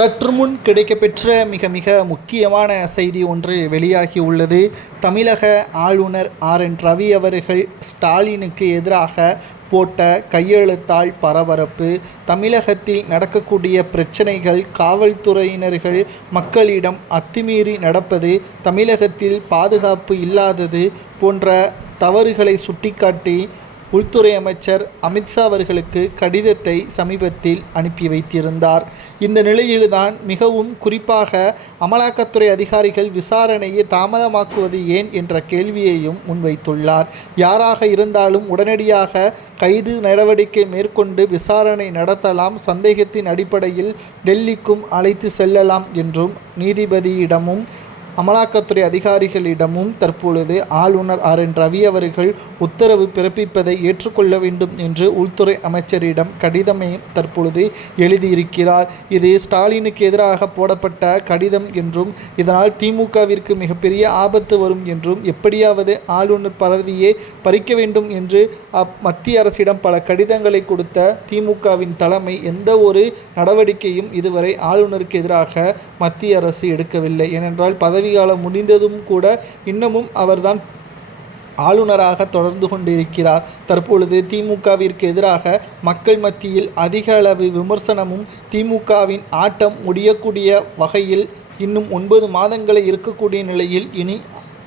சற்று முன் கிடைக்கப்பெற்ற மிக மிக முக்கியமான செய்தி ஒன்று வெளியாகி உள்ளது. தமிழக ஆளுநர் RN ரவி அவர்கள் ஸ்டாலினுக்கு எதிராக போட்ட கையெழுத்தால் பரபரப்பு. தமிழகத்தில் நடக்கக்கூடிய பிரச்சனைகள், காவல்துறையினர்கள் மக்களிடம் அத்துமீறி நடப்பது, தமிழகத்தில் பாதுகாப்பு இல்லாதது போன்ற தவறுகளை சுட்டிக்காட்டி உள்துறை அமைச்சர் அமித்ஷா அவர்களுக்கு கடிதத்தை சமீபத்தில் அனுப்பி வைத்திருந்தார். இந்த நிலையில்தான் மிகவும் குறிப்பாக அமலாக்கத்துறை அதிகாரிகள் விசாரணையை தாமதமாக்குவது ஏன் என்ற கேள்வியையும் முன்வைத்துள்ளார். யாராக இருந்தாலும் உடனடியாக கைது நடவடிக்கை மேற்கொண்டு விசாரணை நடத்தலாம், சந்தேகத்தின் அடிப்படையில் டெல்லிக்கும் அழைத்து செல்லலாம் என்றும் நீதிபதியிடமும் அமலாக்கத்துறை அதிகாரிகளிடமும் தற்பொழுது ஆளுநர் RN ரவி அவர்கள் உத்தரவு பிறப்பிப்பதை ஏற்றுக்கொள்ள வேண்டும் என்று உள்துறை அமைச்சரிடம் கடிதமே தற்பொழுது எழுதியிருக்கிறார். இது ஸ்டாலினுக்கு எதிராக போடப்பட்ட கடிதம் என்றும், இதனால் திமுகவிற்கு மிகப்பெரிய ஆபத்து வரும் என்றும், எப்படியாவது ஆளுநர் பதவியை பறிக்க வேண்டும் என்று மத்திய அரசிடம் பல கடிதங்களை கொடுத்த திமுகவின் தலைமை எந்த ஒரு நடவடிக்கையும் இதுவரை ஆளுநருக்கு எதிராக மத்திய அரசு எடுக்கவில்லை. ஏனென்றால் பதவிக்காலம் முடிந்ததும் கூட இன்னமும் அவர்தான் ஆளுநராக தொடர்ந்து கொண்டிருக்கிறார். தற்பொழுது திமுகவிற்கு எதிராக மக்கள் மத்தியில் அதிக அளவு விமர்சனமும், திமுகவின் ஆட்டம் முடியக்கூடிய வகையில் இன்னும் 9 மாதங்களை இருக்கக்கூடிய நிலையில் இனி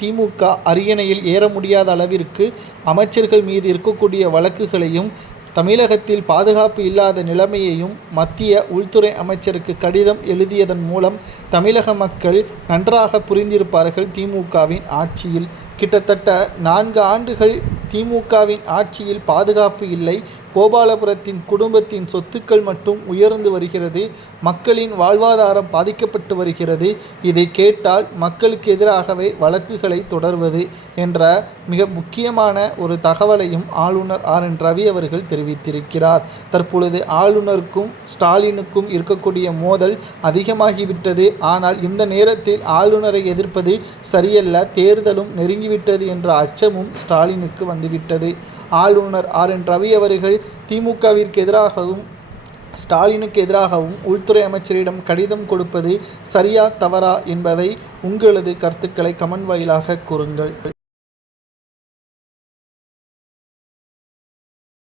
திமுக அரியணையில் ஏற முடியாத அளவிற்கு அமைச்சர்கள் மீது இருக்கக்கூடிய வழக்குகளையும், தமிழகத்தில் பாதுகாப்பு இல்லாத நிலைமையையும் மத்திய உள்துறை அமைச்சருக்கு கடிதம் எழுதியதன் மூலம் தமிழக மக்கள் நன்றாக புரிந்திருப்பார்கள். திமுகவின் ஆட்சியில் கிட்டத்தட்ட 4 ஆண்டுகள் திமுகவின் ஆட்சியில் பாதுகாப்பு இல்லை. கோபாலபுரத்தின் குடும்பத்தின் சொத்துக்கள் மட்டும் உயர்ந்து வருகிறது. மக்களின் வாழ்வாதாரம் பாதிக்கப்பட்டு வருகிறது. இதை கேட்டால் மக்களுக்கு எதிராகவே வழக்குகளை தொடர்வது என்ற மிக முக்கியமான ஒரு தகவலையும் ஆளுநர் RN ரவி அவர்கள் தெரிவித்திருக்கிறார். தற்பொழுது ஆளுநருக்கும் ஸ்டாலினுக்கும் இருக்கக்கூடிய மோதல் அதிகமாகிவிட்டது. ஆனால் இந்த நேரத்தில் ஆளுநரை எதிர்ப்பது சரியல்ல, தேர்தலும் நெருங்கிவிட்டது என்ற அச்சமும் ஸ்டாலினுக்கு வந்துவிட்டது. ஆளுநர் RN ரவி அவர்கள் திமுகவிற்கு எதிராகவும் ஸ்டாலினுக்கு எதிராகவும் உள்துறை அமைச்சரிடம் கடிதம் கொடுப்பது சரியா தவறா என்பதை உங்களது கருத்துக்களை கமெண்ட் வாயிலாக கூறுங்கள்.